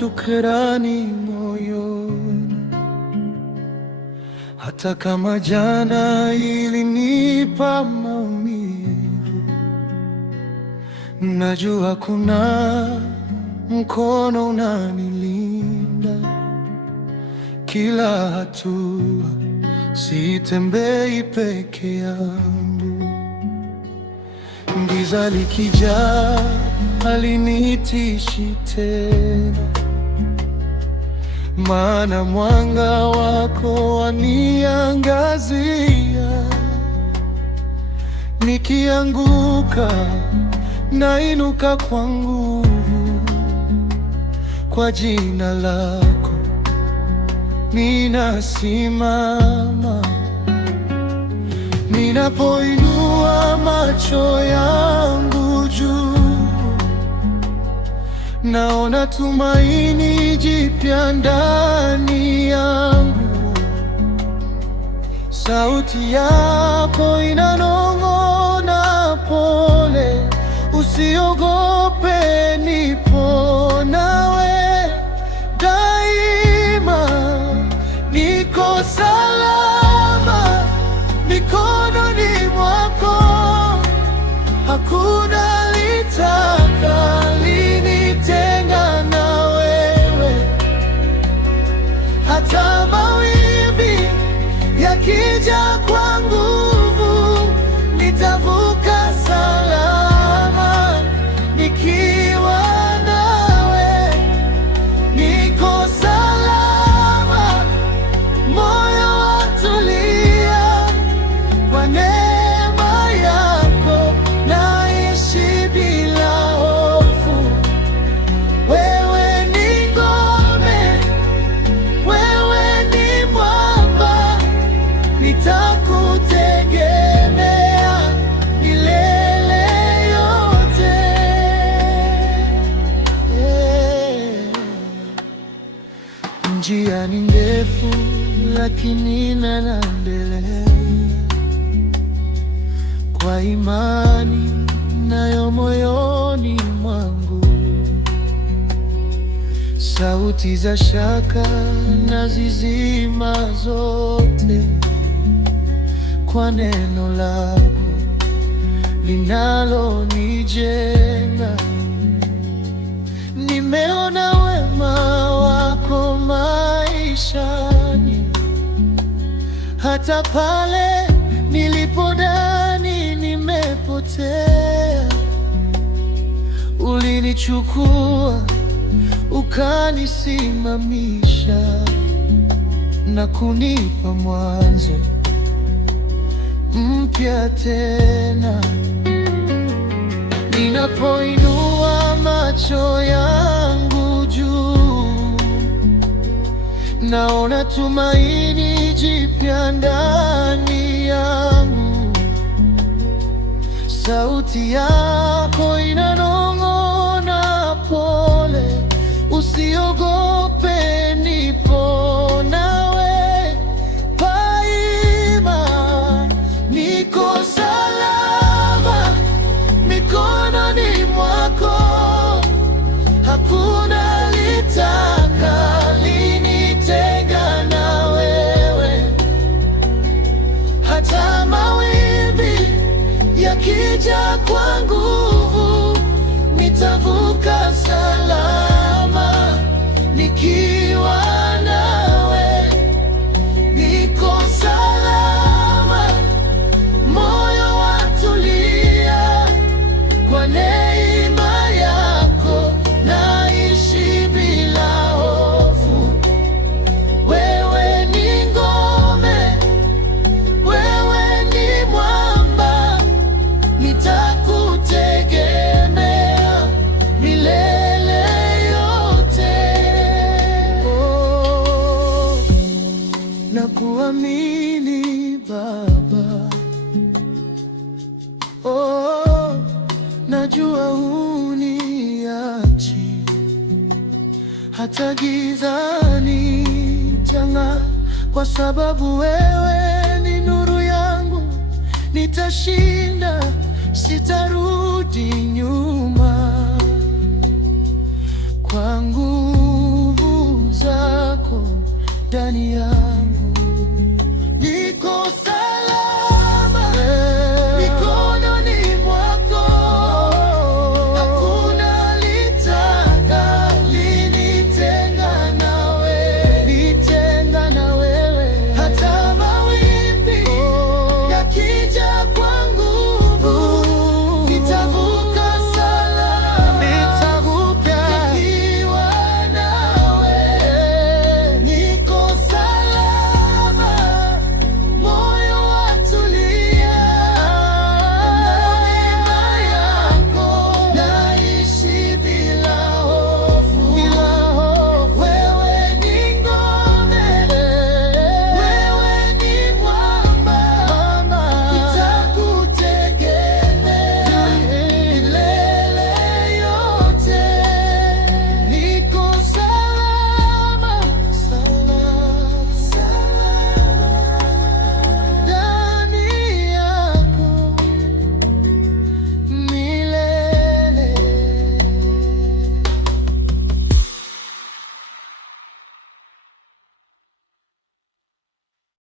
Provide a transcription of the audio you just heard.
shukrani moyoni, hata kama jana ilinipa maumivu. Najua kuna mkono unanilinda kila hatua, sitembei peke yangu. Giza likijaa halinitishi tena, maana mwanga wako waniangazia. Nikianguka nainuka kwa nguvu, kwa jina lako ninasimama. Ninapoinua macho yangu juu, naona tumaini jipya ndani yangu. Sauti yako inanong'ona pole, usiogope, nipo nawe daima. Niko salama mikononi mwako, hakuna litakalinitenga na wewe. Hata mawimbi yakija kwa nguvu, nitavuka salama nikiwa nawe. Niko salama, moyo watulia, kwa neema yako naishi bila hofu. Wewe ni ngome, wewe ni mwamba, nitakutegemea milele yote. Njia ni ndefu lakini naendelea, kwa imani nayo moyoni mwangu. Sauti za shaka nazizima zote, kwa neno lako linalonijenga. Nimeona wema wako maishani, hata pale nilipodhani nimepotea. Ulinichukua ukanisimamisha na kunipa mwanzo mpya tena. Ninapoinua macho yangu juu, naona tumaini jipya ndani yangu. Sauti yako inanong'ona pole, usiogope, nipo nawe daima. Niko salama mikononi mwako, hakuna litakalinitenga na wewe. Hata mawimbi yakija kwa nguvu, nitavuka salama nikiwa nawe. Niko salama, moyo watulia, kwa neema yako naishi bila hofu. Wewe ni ngome, wewe ni mwamba, nitakutegemea milele yote. Oh, nakuamini Baba. Oh, najua huniachi, hata gizani tang'aa, kwa sababu wewe ni nuru yangu. Nitashinda, sitarudi nyuma. Kwangu ndani yako.